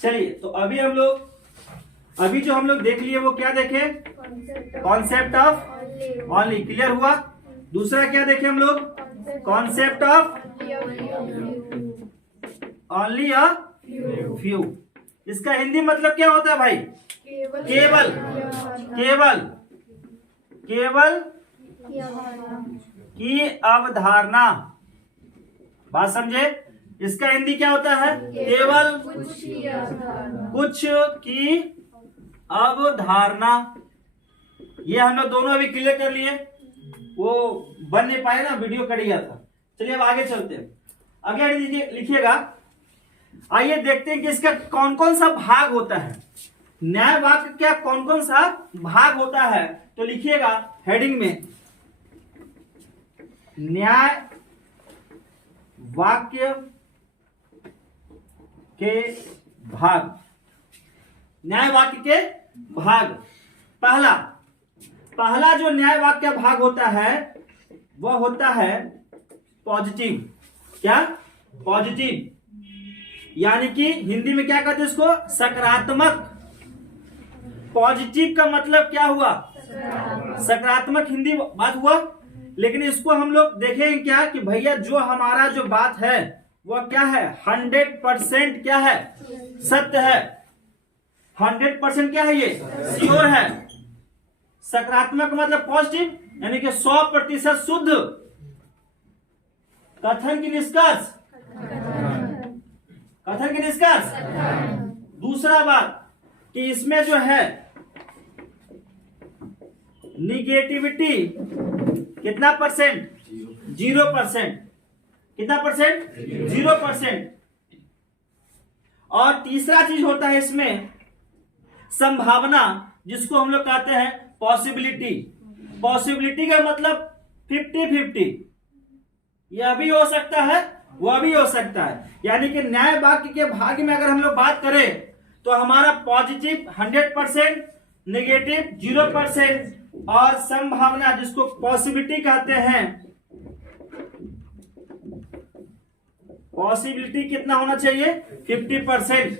चलिए, तो अभी जो हम लोग देख लिए वो क्या देखे? कॉन्सेप्ट ऑफ ओनली, क्लियर हुआ। दूसरा क्या देखे हम लोग? Concept of only a few. इसका हिंदी मतलब क्या होता है भाई? केवल, केवल, केवल की अवधारणा। बात समझे? इसका हिंदी क्या होता है? केवल कुछ की अवधारणा। ये हम लोग दोनों अभी क्लियर कर लिए। वो बन नहीं पाए ना, वीडियो कट गया था। चलिए अब आगे चलते हैं। अगला लिखिएगा। आइए देखते हैं कि इसका कौन कौन सा भाग होता है। न्याय वाक्य क्या कौन कौन सा भाग होता है? तो लिखिएगा हेडिंग में, न्याय वाक्य के भाग। न्याय वाक्य के भाग। पहला जो न्याय वाक्य भाग होता है वह होता है पॉजिटिव। क्या? पॉजिटिव, यानी कि हिंदी में क्या कहते हैं इसको? सकारात्मक। पॉजिटिव का मतलब क्या हुआ? सकारात्मक हिंदी बात हुआ। लेकिन इसको हम लोग देखेंगे क्या कि भैया जो हमारा जो बात है वह क्या है? 100% क्या है? सत्य है। 100% क्या है? ये श्योर है। सकारात्मक मतलब पॉजिटिव, यानी कि 100% शुद्ध। कथन की निष्कर्ष, कथन की निष्कर्ष। दूसरा बात कि इसमें जो है निगेटिविटी कितना परसेंट? 0%। कितना परसेंट? 0%। और तीसरा चीज होता है इसमें संभावना, जिसको हम लोग कहते हैं पॉसिबिलिटी। पॉसिबिलिटी का मतलब 50-50, यह भी हो सकता है वह भी हो सकता है। यानी कि न्याय वाक्य के भाग में अगर हम लोग बात करें तो हमारा पॉजिटिव 100%, नेगेटिव 0% और संभावना जिसको पॉसिबिलिटी कहते हैं, पॉसिबिलिटी कितना होना चाहिए? 50%।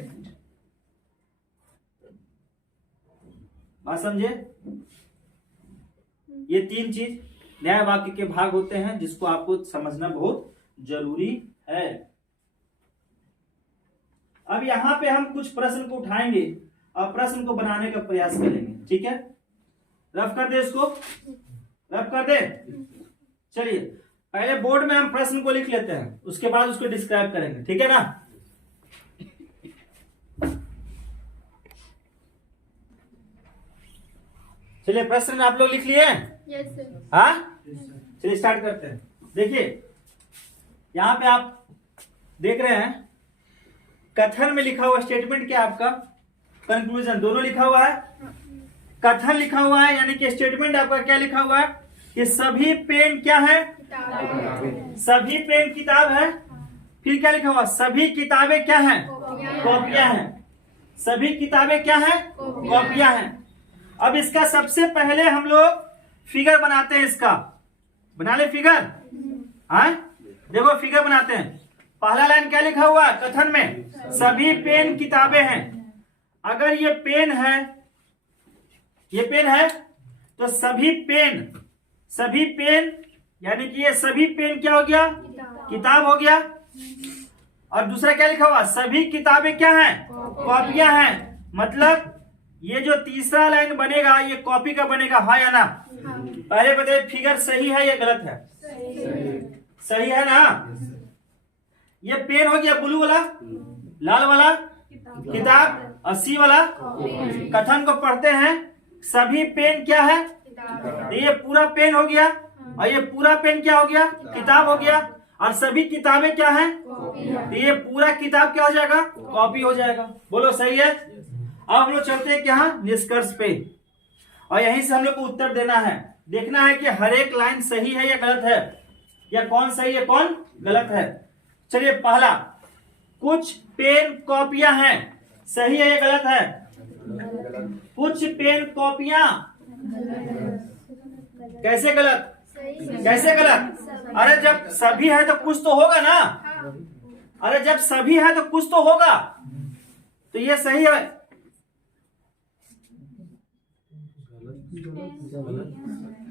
बात समझे? ये तीन चीज न्याय वाक्य के भाग होते हैं जिसको आपको समझना बहुत जरूरी है। अब यहां पे हम कुछ प्रश्न को उठाएंगे और प्रश्न को बनाने का प्रयास करेंगे। ठीक है, रफ कर दे इसको, रफ कर दे। चलिए पहले बोर्ड में हम प्रश्न को लिख लेते हैं, उसके बाद उसको डिस्क्राइब करेंगे। ठीक है ना? चलिए प्रश्न आप लोग लिख लिए हैं? Yes sir. हाँ, चलिए स्टार्ट करते हैं। देखिए यहां पे आप देख रहे हैं कथन में लिखा हुआ स्टेटमेंट क्या आपका? कंक्लूजन, दोनों लिखा हुआ है। कथन लिखा हुआ है यानी कि स्टेटमेंट आपका क्या लिखा हुआ है कि सभी पेन क्या है? सभी पेन किताब है। फिर क्या लिखा हुआ? सभी किताबें क्या है? कॉपियां हैं। सभी किताबें क्या है? कॉपियां हैं। अब इसका सबसे पहले हम लोग फिगर बनाते हैं। इसका बना ले फिगर। हाँ देखो फिगर बनाते हैं। पहला लाइन क्या लिखा हुआ है कथन में? सभी पेन किताबें हैं। अगर ये पेन है, ये पेन है तो सभी पेन यानी कि ये सभी पेन क्या हो गया? किताब हो गया। और दूसरा क्या लिखा हुआ? सभी किताबें क्या हैं? कॉपियां हैं। मतलब ये जो तीसरा लाइन बनेगा ये कॉपी का बनेगा, हाँ या ना? पहले बताइए फिगर सही है या गलत है? सही है ना? ये पेन हो गया ब्लू वाला, लाल वाला किताब और सी वाला कथन को पढ़ते हैं। सभी पेन क्या है? ये पूरा पेन हो गया और ये पूरा पेन क्या हो गया? किताब हो गया। और सभी किताबें क्या है? ये पूरा किताब क्या हो जाएगा? कॉपी हो जाएगा। बोलो सही है? अब हम लोग चलते हैं क्या? निष्कर्ष पे। और यहीं से हम लोग को उत्तर देना है। देखना है कि हर एक लाइन सही है या गलत है, या कौन सही है कौन गलत है। चलिए पहला, कुछ पेन कॉपियां हैं, सही है या गलत है? कुछ पेन कॉपियां, कैसे गलत? कैसे गलत? अरे जब सभी है तो कुछ तो होगा ना। अरे जब सभी है तो कुछ तो होगा। तो ये सही है,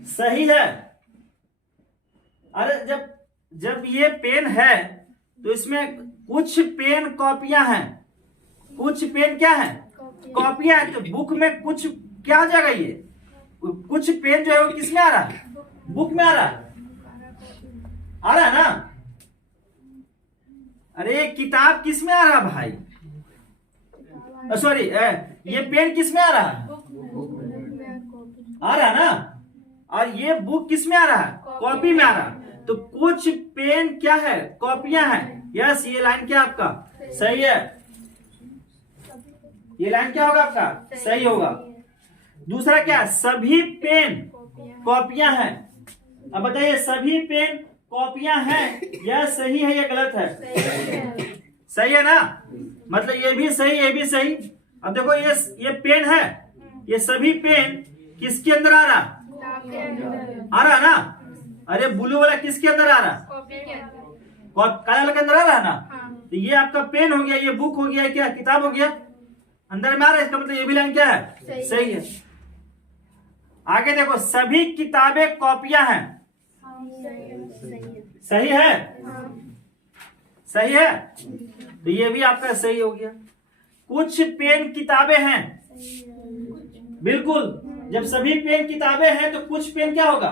सही है। अरे जब ये पेन है तो इसमें कुछ पेन कॉपियां हैं, कुछ पेन क्या है, कॉपियां हैं। तो बुक में कुछ क्या आ जाएगा, ये कुछ पेन जो है वो किसमें आ रहा है, बुक में आ रहा है, आ रहा है ना। अरे किताब किसमें आ रहा है भाई, सॉरी ये पेन किसमें आ रहा है, आ रहा है ना। और ये बुक किसमें आ रहा है, कॉपी में आ रहा है। तो कुछ पेन क्या है, कॉपियां हैं। यस, ये लाइन क्या आपका सही है, ये लाइन क्या होगा आपका सही होगा। दूसरा क्या, सभी पेन कॉपियां हैं। अब बताइए, सभी पेन कॉपियां हैं, यह सही है या गलत है, सही है ना। मतलब ये भी सही, ये भी सही। अब देखो ये पेन है, ये सभी पेन किसके अंदर आ रहा, आ रहा ना। अरे ब्लू वाला किसके अंदर आ रहा, काला वाला के अंदर आ रहा है ना। तो ये आपका पेन हो गया, ये बुक हो गया, क्या किताब हो गया, अंदर में आ रहा है। इसका मतलब ये भी लाइन क्या है, सही है। आगे देखो, सभी किताबें कॉपियां हैं, सही है, सही है। तो ये भी आपका सही हो गया। कुछ पेन किताबें हैं, बिल्कुल। जब सभी पेन किताबें हैं तो कुछ पेन क्या होगा,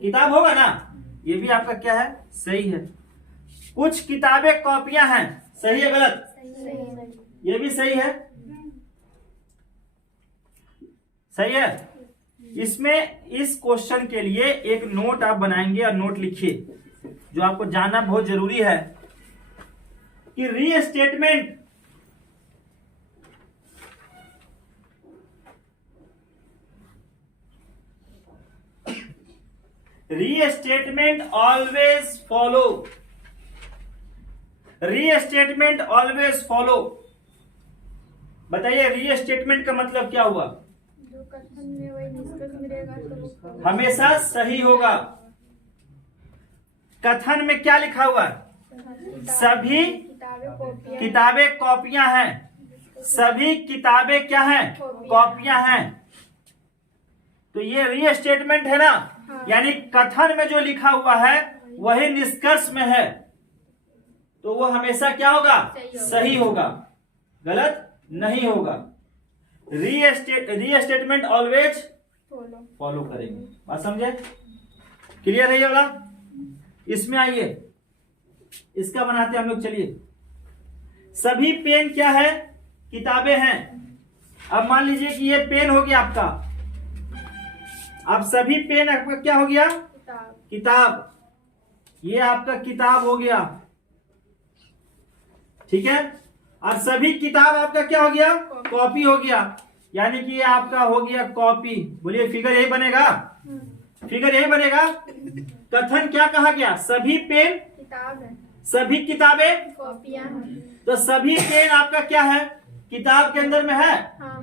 किताब होगा ना। ये भी आपका क्या है, सही है। कुछ किताबें कॉपियां हैं, सही है गलत, ये भी सही है, सही है। इसमें इस क्वेश्चन के लिए एक नोट आप बनाएंगे और नोट लिखिए, जो आपको जानना बहुत जरूरी है कि restatement always follow, restatement always follow. बताइए रीस्टेटमेंट का मतलब क्या हुआ, जो कथन में वही निष्कर्ष मिलेगा तो हमेशा सही होगा। कथन में क्या लिखा हुआ है, सभी किताबें कॉपियां हैं, सभी किताबें क्या हैं, कॉपियां हैं। तो ये रीस्टेटमेंट है ना, यानी कथन में जो लिखा हुआ है वही निष्कर्ष में है, तो वो हमेशा क्या होगा, सही होगा, गलत नहीं होगा। रीस्टेटमेंट ऑलवेज फॉलो करेंगे। बात समझे, क्लियर है ये वाला। इसमें आइए, इसका बनाते हैं हम लोग। चलिए, सभी पेन क्या है, किताबें हैं। अब मान लीजिए कि ये पेन हो गया आपका, अब सभी पेन आपका क्या हो गया, किताब। ये आपका किताब हो गया, ठीक है। और सभी किताब आपका क्या हो गया, कॉपी हो गया, यानी कि ये आपका हो गया कॉपी। बोलिए फिगर यही बनेगा, फिगर यही बनेगा। कथन क्या कहा गया, सभी पेन किताब है, सभी किताबें कॉपियां हैं। तो सभी पेन आपका क्या है, किताब के अंदर में है। हाँ।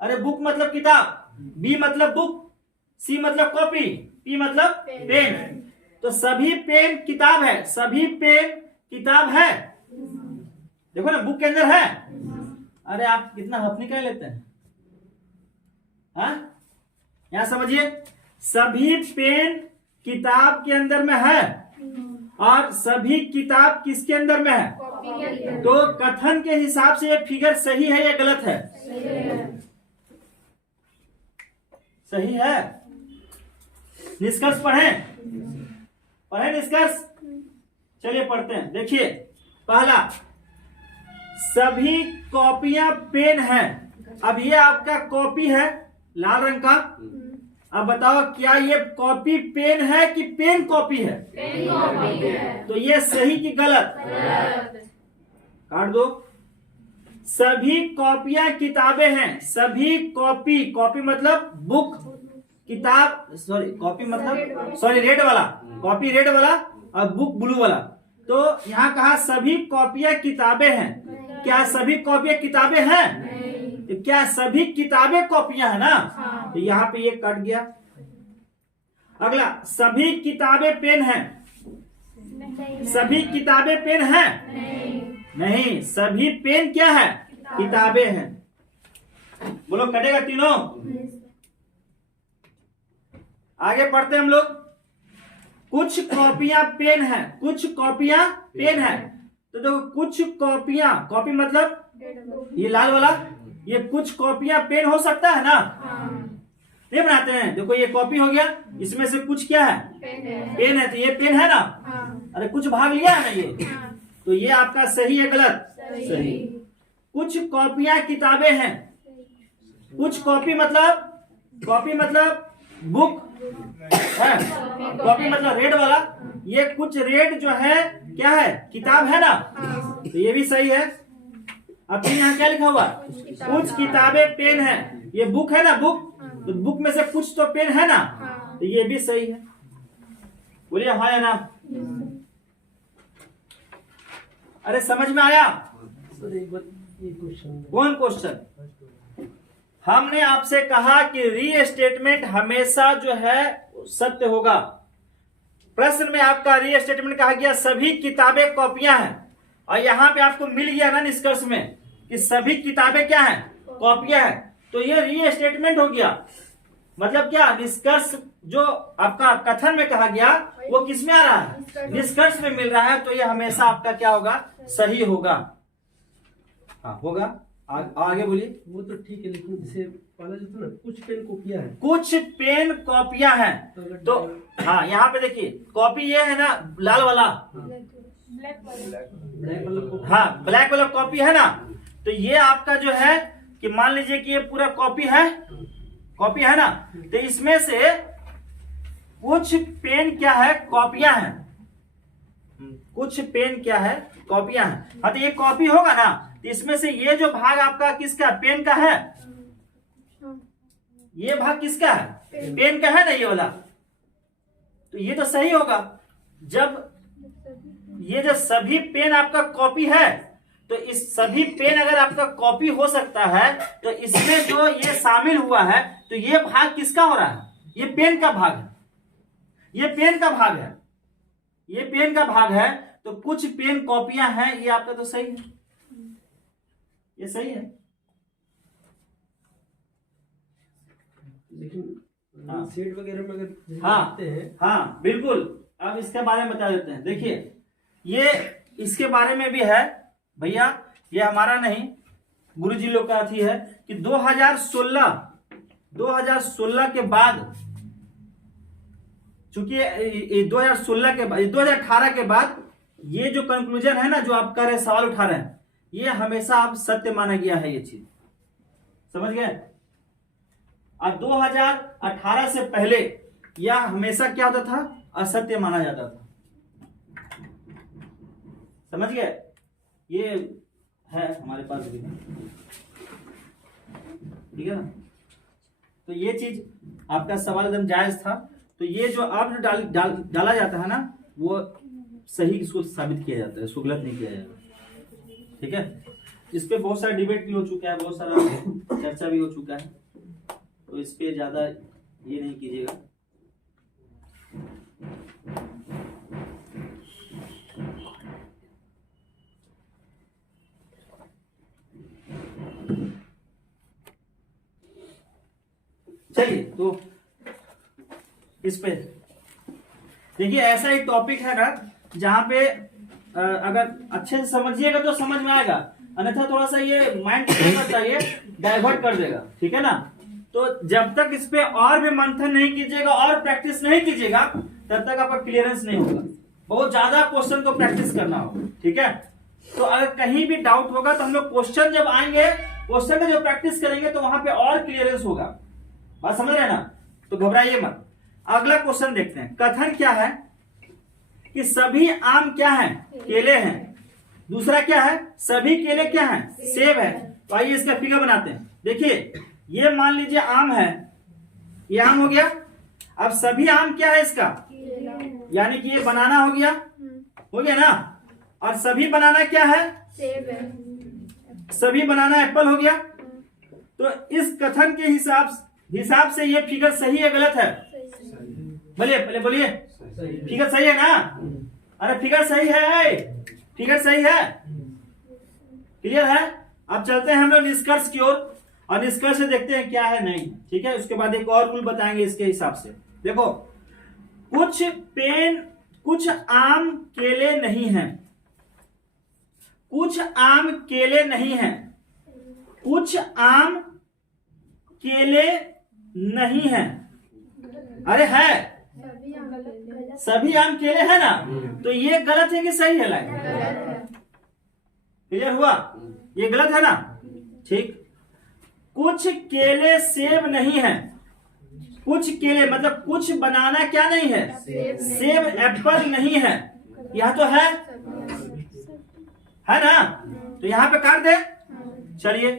अरे बुक मतलब किताब, बी मतलब बुक, सी मतलब कॉपी, पी मतलब पेन। तो सभी पेन किताब है, सभी पेन किताब है। देखो ना, बुक के अंदर है। अरे आप कितना हफनी कह लेते हैं, हाँ। यहां समझिए, सभी पेन किताब के अंदर में है और सभी किताब किसके अंदर में है, कॉपी के अंदर। तो कथन के हिसाब से ये फिगर सही है या गलत है, सही है। निष्कर्ष पढ़ें, पढ़ें निष्कर्ष। चलिए पढ़ते हैं। देखिए, पहला, सभी कॉपियां पेन हैं। अब ये आपका कॉपी है लाल रंग का। अब बताओ, क्या ये कॉपी पेन है कि पेन कॉपी है, पेन कॉपी है। तो ये सही कि गलत, काट दो। सभी कॉपियां किताबें हैं, सभी कॉपी, कॉपी मतलब बुक, किताब सॉरी कॉपी मतलब सॉरी रेड वाला, कॉपी रेड वाला और बुक ब्लू वाला। तो यहाँ कहा सभी कॉपियां किताबें हैं। क्या सभी कॉपियां किताबें हैं, तो क्या सभी किताबें कॉपियां हैं ना। तो यहाँ पे ये कट गया। अगला, सभी किताबें पेन हैं। सभी किताबें पेन हैं, नहीं, सभी पेन क्या है, किताबें हैं। बोलो कटेगा तीनों। आगे पढ़ते हैं हम लोग। कुछ कॉपियां पेन है, कुछ कॉपियां पेन है। तो देखो कुछ कॉपियां, कॉपी मतलब ये लाल वाला, ये कुछ कॉपियां पेन हो सकता है ना, ये बनाते हैं। देखो ये कॉपी हो गया, इसमें से कुछ क्या है, पेन है, तो ये पेन है ना। अरे कुछ भाग लिया है ना ये, तो ये आपका सही है गलत, सही। कुछ कॉपियां किताबें हैं, कुछ कॉपी मतलब बुक है, कॉपी मतलब रेड वाला, ये कुछ रेड जो है क्या है, किताब है ना, तो ये भी सही है। अब फिर यहाँ क्या लिखा हुआ, कुछ किताबें पेन है, ये बुक है ना, बुक, तो बुक में से कुछ तो पेन है ना, तो ये भी सही है। बोलिए हाँ या ना। अरे समझ में आया। कौन क्वेश्चन, हमने आपसे कहा कि रीस्टेटमेंट हमेशा जो है सत्य होगा। प्रश्न में आपका रीस्टेटमेंट कहा गया सभी किताबें कॉपियां हैं, और यहां पे आपको मिल गया ना निष्कर्ष में कि सभी किताबें क्या हैं, कॉपियां हैं, तो ये रीस्टेटमेंट हो गया। मतलब क्या, निष्कर्ष जो आपका कथन में कहा गया वो किस में आ रहा है, निष्कर्ष में मिल रहा है, तो ये हमेशा आपका क्या होगा, सही होगा। हाँ होगा। आगे बोलिए। वो तो ठीक है, लेकिन जैसे पहले जो था ना, कुछ पेन कॉपियां हैं, कुछ पेन कॉपियां हैं, तो हाँ यहाँ पे देखिए कॉपी ये है ना लाल वाला, ब्लैक वाला कॉपी, हाँ ब्लैक वाला कॉपी है ना, तो ये आपका जो है कि मान लीजिए कि ये पूरा कॉपी है ना, तो इसमें से कुछ पेन क्या है, कॉपियां हैं, कुछ पेन क्या है, कॉपियां हैं। हाँ तो ये कॉपी होगा ना, तो इसमें से ये जो भाग आपका किसका, पेन का है, ये भाग किसका है, पेन का है ना ये वाला, तो ये तो सही होगा। जब ये जो सभी पेन आपका कॉपी है, तो इस सभी पेन अगर आपका कॉपी हो सकता है, तो इसमें जो ये शामिल हुआ है, तो ये भाग किसका हो रहा है, ये पेन का भाग है, ये पेन का भाग है, ये पेन का भाग है, तो कुछ पेन कॉपियां हैं, ये आपका तो सही है, ये सही है। लेकिन हाँ। सेट वगैरह में अगर हाँ हैं, हाँ बिल्कुल। अब इसके बारे में बता देते हैं। देखिए ये इसके बारे में भी है भैया, ये हमारा नहीं, गुरुजी लोग का अथी है कि 2016 के बाद, चूंकि 2016 के बाद, 2018 के बाद ये जो कंक्लूजन है ना, जो आप कर रहे सवाल उठा रहे हैं, ये हमेशा आप सत्य माना गया है, ये चीज समझ गए। और 2018 से पहले यह हमेशा क्या होता था, असत्य माना जाता था, समझ गए। ये है हमारे पास भी, ठीक है ना। तो ये चीज आपका सवाल एकदम जायज था। तो ये जो आप जो डाला जाता है ना, वो सही इसको साबित किया जाता है, इसको गलत नहीं किया जाता, ठीक है। इस पे बहुत सारा डिबेट भी हो चुका है, बहुत सारा चर्चा भी हो चुका है, तो इस पे ज्यादा ये नहीं कीजिएगा। चलिए तो इस पे देखिए, ऐसा एक टॉपिक है ना जहां पे अगर अच्छे से समझिएगा तो समझ में आएगा, अन्यथा थोड़ा सा ये माइंड करता है, ये डाइवर्ट कर देगा, ठीक है ना। तो जब तक इस पे और भी मंथन नहीं कीजिएगा और प्रैक्टिस नहीं कीजिएगा, तब तक आपका क्लियरेंस नहीं होगा। बहुत ज्यादा क्वेश्चन को प्रैक्टिस करना होगा, ठीक है। तो अगर कहीं भी डाउट होगा तो हम लोग क्वेश्चन जब आएंगे, क्वेश्चन का जो प्रैक्टिस करेंगे तो वहां पे और क्लियरेंस होगा, बात समझ रहे ना। तो घबराइए मत। अगला क्वेश्चन देखते हैं। कथन क्या है कि सभी आम क्या हैं, केले हैं। दूसरा क्या है, सभी केले क्या हैं, सेब है। तो आइए इसका फिगर बनाते हैं। देखिए ये मान लीजिए आम है, ये आम हो गया। अब सभी आम क्या है इसका, यानी कि ये बनाना हो गया ना। और सभी बनाना क्या है, सेब है। सभी बनाना एप्पल हो गया। तो इस कथन के हिसाब से ये फिगर सही है गलत है, बोलिए पहले बोलिए। फिगर सही है ना, अरे फिगर सही है, फिगर सही है, क्लियर है। अब चलते हैं हम लोग निष्कर्ष की ओर और निष्कर्ष से देखते हैं क्या है नहीं, ठीक है। उसके बाद एक और रूल बताएंगे इसके हिसाब से। देखो, कुछ आम केले नहीं हैं, कुछ आम केले नहीं हैं, कुछ आम केले नहीं हैं। अरे है, सभी आम केले हैं ना, तो ये गलत है कि सही है? लाइन क्लियर हुआ? ये गलत है ना, ठीक। कुछ केले सेब नहीं है, कुछ केले मतलब कुछ बनाना क्या नहीं है, सेब एप्पल नहीं है। यह तो है ना, तो यहां पे काट दे। चलिए,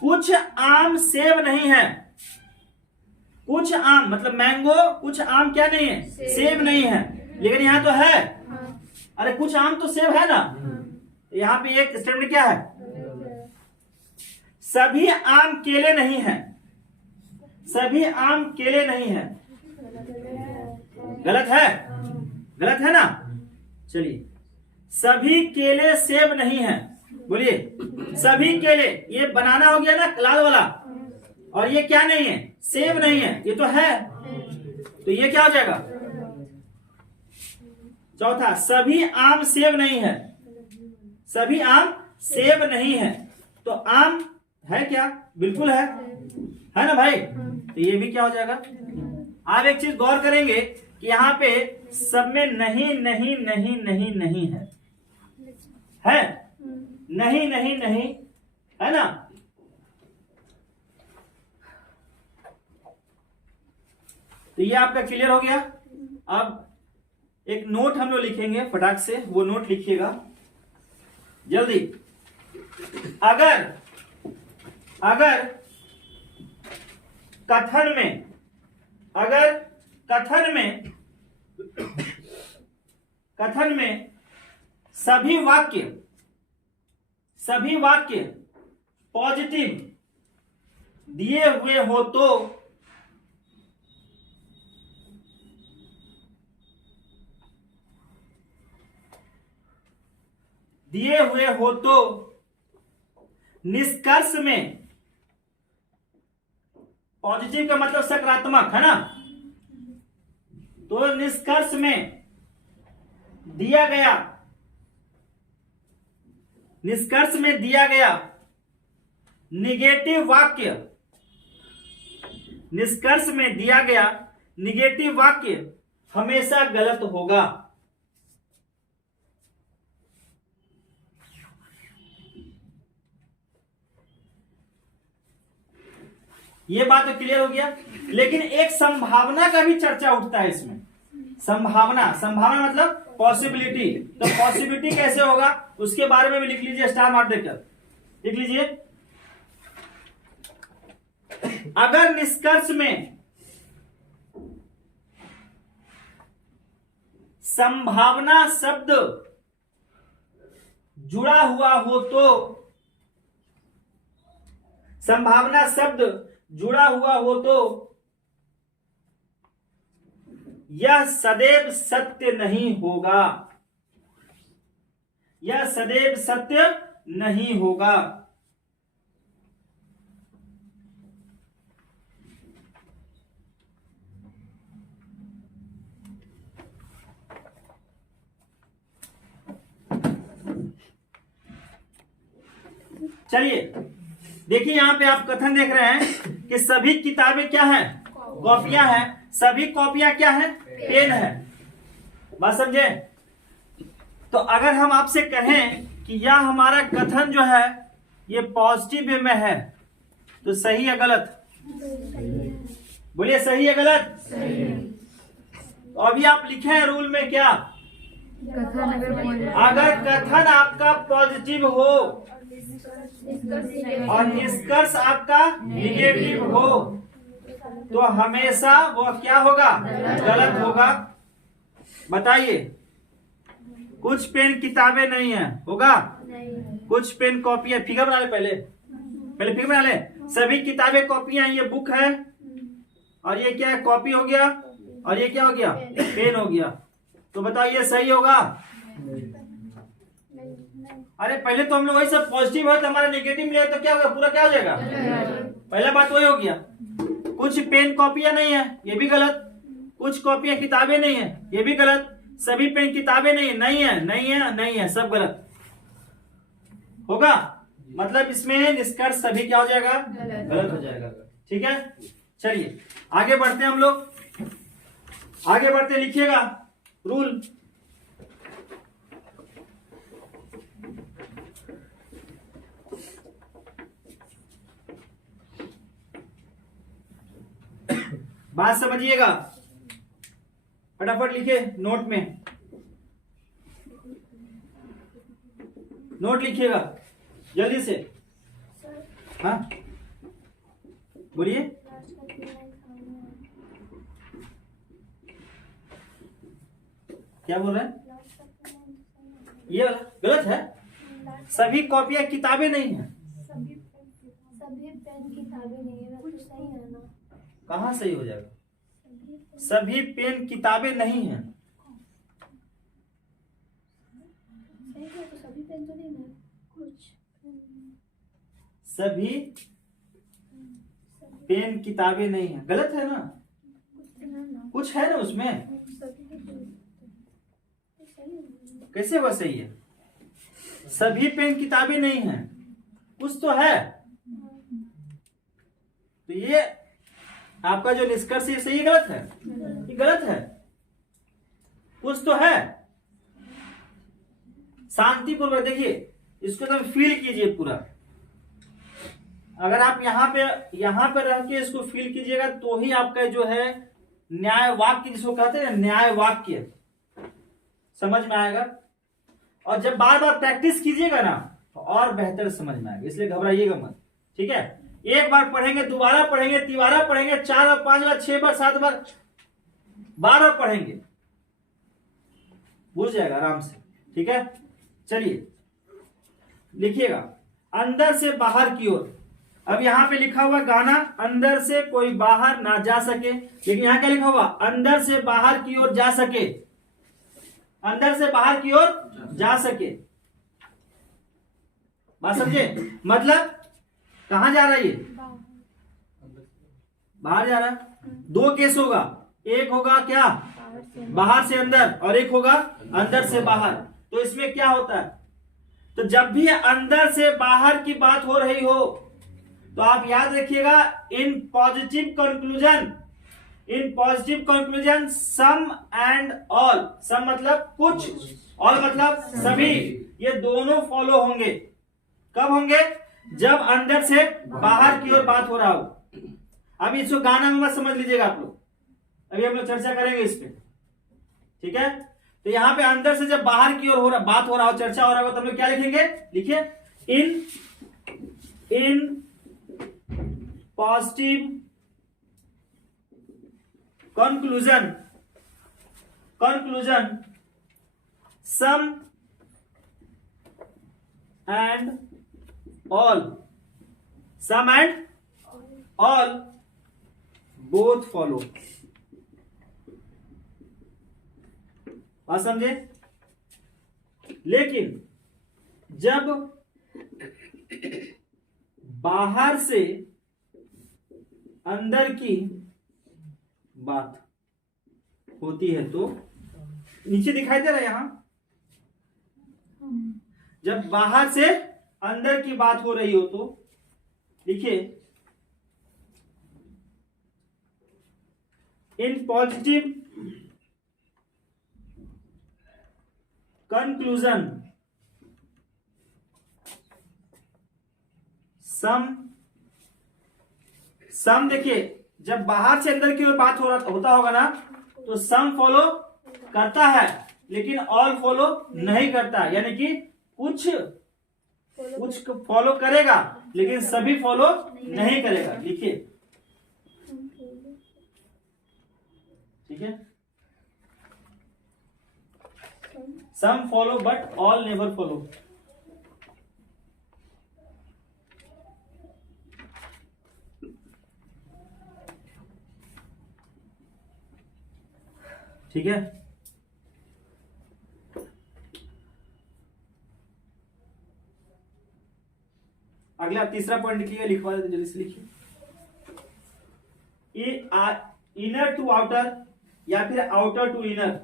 कुछ आम सेब नहीं है, कुछ आम मतलब मैंगो, कुछ आम क्या नहीं है, सेब नहीं है, लेकिन यहां तो है। अरे कुछ आम तो सेब है ना, यहां पे एक स्टेटमेंट क्या है, सभी आम केले नहीं है, सभी आम केले नहीं है। गलत है, गलत है ना। चलिए, सभी केले सेब नहीं है। बोलिए, सभी केले, ये बनाना हो गया ना लाल वाला, और ये क्या नहीं है, सेब नहीं है, ये तो है, तो ये क्या हो जाएगा? चौथा, सभी आम सेब नहीं है, सभी आम सेब नहीं है, तो आम है क्या? बिल्कुल है ना भाई, तो ये भी क्या हो जाएगा? आप एक चीज गौर करेंगे कि यहाँ पे सब में नहीं नहीं नहीं नहीं नहीं है, नहीं नहीं नहीं, है ना। तो ये आपका क्लियर हो गया। अब एक नोट हम लोग लिखेंगे फटाक से, वो नोट लिखिएगा जल्दी। अगर कथन में सभी वाक्य पॉजिटिव दिए हुए हो तो निष्कर्ष में, पॉजिटिव का मतलब सकारात्मक है ना, तो निष्कर्ष में दिया गया निगेटिव वाक्य, निष्कर्ष में दिया गया निगेटिव वाक्य हमेशा गलत होगा। ये बात तो क्लियर हो गया। लेकिन एक संभावना का भी चर्चा उठता है इसमें। संभावना मतलब पॉसिबिलिटी। तो पॉसिबिलिटी कैसे होगा उसके बारे में भी लिख लीजिए, स्टार मार्क देकर लिख लीजिए। अगर निष्कर्ष में संभावना शब्द जुड़ा हुआ हो तो यह सदैव सत्य नहीं होगा, चलिए देखिए, यहां पे आप कथन देख रहे हैं कि सभी किताबें क्या हैं, कॉपियां हैं। सभी कॉपियां क्या है, पेन है। बात समझे? तो अगर हम आपसे कहें कि यह हमारा कथन जो है ये पॉजिटिव वे में है, तो सही या गलत? बोलिए, सही या गलत? तो अभी आप लिखे हैं रूल में क्या, अगर कथन आपका पॉजिटिव हो और निष्कर्ष आपका निगेटिव हो तो हमेशा वो क्या होगा, गलत होगा। बताइए, कुछ पेन किताबें नहीं है, होगा? कुछ पेन कॉपियां, फिगर बना ले, पहले फिगर बना ले। सभी किताबें कॉपियां, ये बुक है और ये क्या है, कॉपी हो गया, और ये क्या हो गया, पेन हो गया। तो बताओ ये सही होगा? अरे पहले तो हम लोग वही सब पॉजिटिव है तो हमारा नेगेटिव मिलेगा तो क्या होगा, पूरा क्या हो जाएगा। पहला बात वही हो गया। कुछ पेन कॉपियां नहीं है, ये भी गलत। कुछ कॉपियां किताबें नहीं है, ये भी गलत। सभी पेन किताबें नहीं है, नहीं है, नहीं है, नहीं है, सब गलत होगा। मतलब इसमें निष्कर्ष सभी क्या हो जाएगा, गलत हो जाएगा। ठीक है, चलिए आगे बढ़ते हैं हम लोग। आगे बढ़ते लिखिएगा रूल। बात समझिएगा, फटाफट लिखिए नोट में, नोट लिखिएगा जल्दी से। हाँ बोलिए। क्या बोल रहे हैं, ये वाला गलत है। सभी कॉपियां किताबें नहीं है। सभी पेन किताबें नहीं है, तो सही है ना। कहाँ सही हो जाएगा, सभी पेन किताबें नहीं है। सही है, तो सभी पेन तो नहीं है, कुछ सभी पेन किताबें नहीं है, गलत है ना। कुछ है ना उसमें, कैसे वो सही है। सभी पेन किताबें नहीं है, कुछ तो है। तो ये आपका जो निष्कर्ष ये सही गलत है, ये गलत है। कुछ तो है। शांतिपूर्वक देखिए, इसको एकदम फील कीजिए पूरा। अगर आप यहाँ पे रह के इसको फील कीजिएगा तो ही आपका जो है न्याय वाक्य, जिसको कहते हैं न्याय वाक्य, समझ में आएगा। और जब बार बार प्रैक्टिस कीजिएगा ना तो और बेहतर समझ में आएगा, इसलिए घबराइएगा मत। ठीक है, एक बार पढ़ेंगे, दोबारा पढ़ेंगे, तिबारा पढ़ेंगे, 4 बार, 5 बार, 6 बार, 7 बार, 12 पढ़ेंगे, भूल जाएगा आराम से। ठीक है, चलिए लिखिएगा अंदर से बाहर की ओर। अब यहां पे लिखा हुआ गाना अंदर से कोई बाहर ना जा सके, लेकिन यहां क्या लिखा हुआ, अंदर से बाहर की ओर जा सके, अंदर से बाहर की ओर जा सके। बात समझे, मतलब कहां जा रहा है ये, बाहर जा रहा है। 2 केस होगा, एक होगा क्या, बाहर से अंदर, और एक होगा अंदर से बाहर। तो इसमें क्या होता है, तो जब भी अंदर से बाहर की बात हो रही हो तो आप याद रखिएगा, in positive conclusion some and all, some मतलब कुछ, ऑल मतलब सभी, ये दोनों फॉलो होंगे। कब होंगे, जब अंदर से बाहर की ओर बात हो रहा हो। अभी इसको गाना में मत समझ लीजिएगा आप लोग, अभी हम लोग चर्चा करेंगे इस पे। ठीक है, तो यहां पे अंदर से जब बाहर की ओर बात हो रहा हो, चर्चा हो रहा हो, तो हम लोग क्या लिखेंगे, लिखिए in positive conclusion some and all, sum and all both follow. बात समझे। लेकिन जब बाहर से अंदर की बात होती है तो, नीचे दिखाई दे रहा है यहां, जब बाहर से अंदर की बात हो रही हो तो देखिए, इन पॉजिटिव कंक्लूजन सम देखिए, जब बाहर से अंदर की ओर बात होता होगा ना तो सम फॉलो करता है, लेकिन ऑल फॉलो नहीं करता। यानी कि कुछ फॉलो करेगा लेकिन सभी फॉलो नहीं करेगा। लिखिए, ठीक है, some follow but all never follow. ठीक है, अगला तीसरा पॉइंट लिखिएगा, लिखवा देते जल्दी से लिखिए। इनर टू आउटर या फिर outer to inner.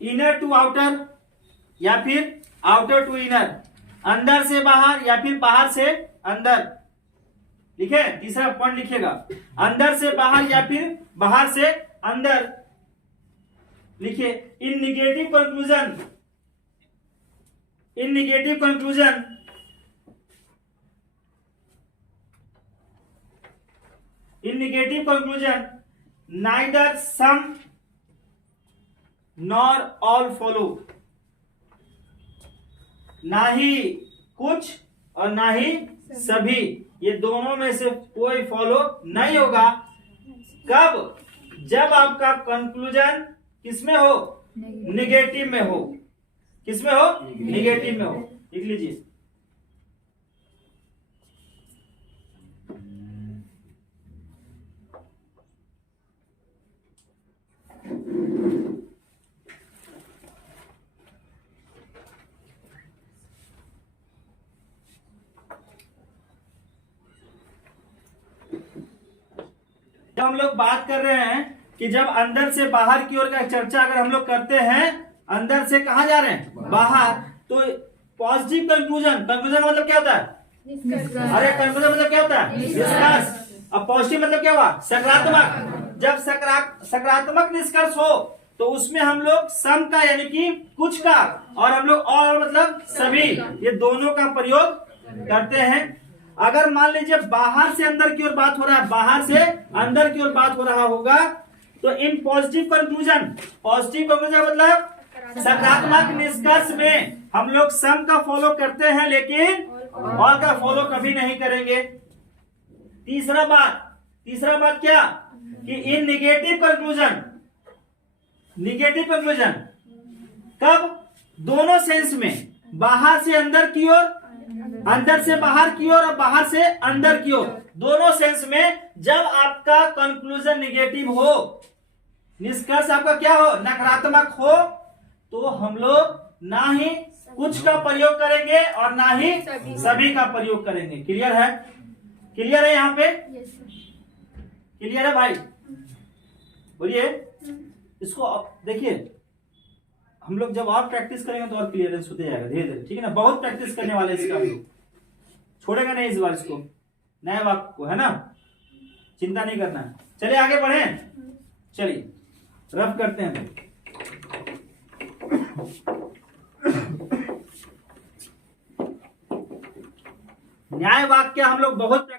Inner to outer या फिर आउटर टू इनर, अंदर से बाहर या फिर बाहर से अंदर। लिखे, तीसरा पॉइंट लिखिएगा, अंदर से बाहर या फिर बाहर से अंदर। लिखिए, in negative conclusion, in negative conclusion in negative conclusion neither some nor all follow, ना ही कुछ और ना ही सभी, ये दोनों में से कोई फॉलो नहीं होगा। कब? जब आपका कंक्लूजन किसमें हो? निगेटिव में हो। किसमें हो? निगेटिव में हो। लिख लीजिए। हम लोग बात कर रहे हैं कि जब अंदर से बाहर की ओर का चर्चा अगर हम लोग करते हैं, अंदर से कहां जा रहे हैं? बाहर। तो पॉजिटिव कंक्लूजन, कंक्लूजन का मतलब क्या होता है? अरे कंक्लूजन मतलब क्या होता है? निष्कर्ष। अब पॉजिटिव मतलब क्या हुआ? सकारात्मक। जब सकारात्मक निष्कर्ष हो तो उसमें हम लोग सम का यानी कि कुछ का, और हम लोग और मतलब सभी, ये दोनों का प्रयोग करते हैं। अगर मान लीजिए बाहर से अंदर की ओर बात हो रहा है, बाहर से अंदर की ओर बात हो रहा होगा, तो इन पॉजिटिव कंक्लूजन, पॉजिटिव कंक्लूजन मतलब सकारात्मक निष्कर्ष में हम लोग सम का फॉलो करते हैं, लेकिन ऑल का फॉलो कभी नहीं करेंगे। तीसरा बात क्या? कि इन निगेटिव कंक्लूजन, निगेटिव कंक्लूजन कब? दोनों सेंस में, बाहर से अंदर की ओर, अंदर से बाहर की ओर और बाहर से अंदर की ओर, दोनों सेंस में जब आपका कंक्लूजन निगेटिव हो, निष्कर्ष आपका क्या हो? नकारात्मक हो, तो हम लोग ना ही कुछ का प्रयोग करेंगे और ना ही सभी का प्रयोग करेंगे। क्लियर है? क्लियर है यहाँ पे? क्लियर है भाई? बोलिए। इसको देखिए, हम लोग जब और प्रैक्टिस करेंगे तो और क्लियरेंस होते जाएगा धीरे धीरे, ठीक है ना? बहुत प्रैक्टिस करने वाले इसका, हम लोग छोड़ेगा नहीं इस बार इसको, नए वाक्य को, है ना? चिंता नहीं करना है। चलिए आगे बढ़े, चलिए रफ करते हैं। न्याय वाक्य हम लोग बहुत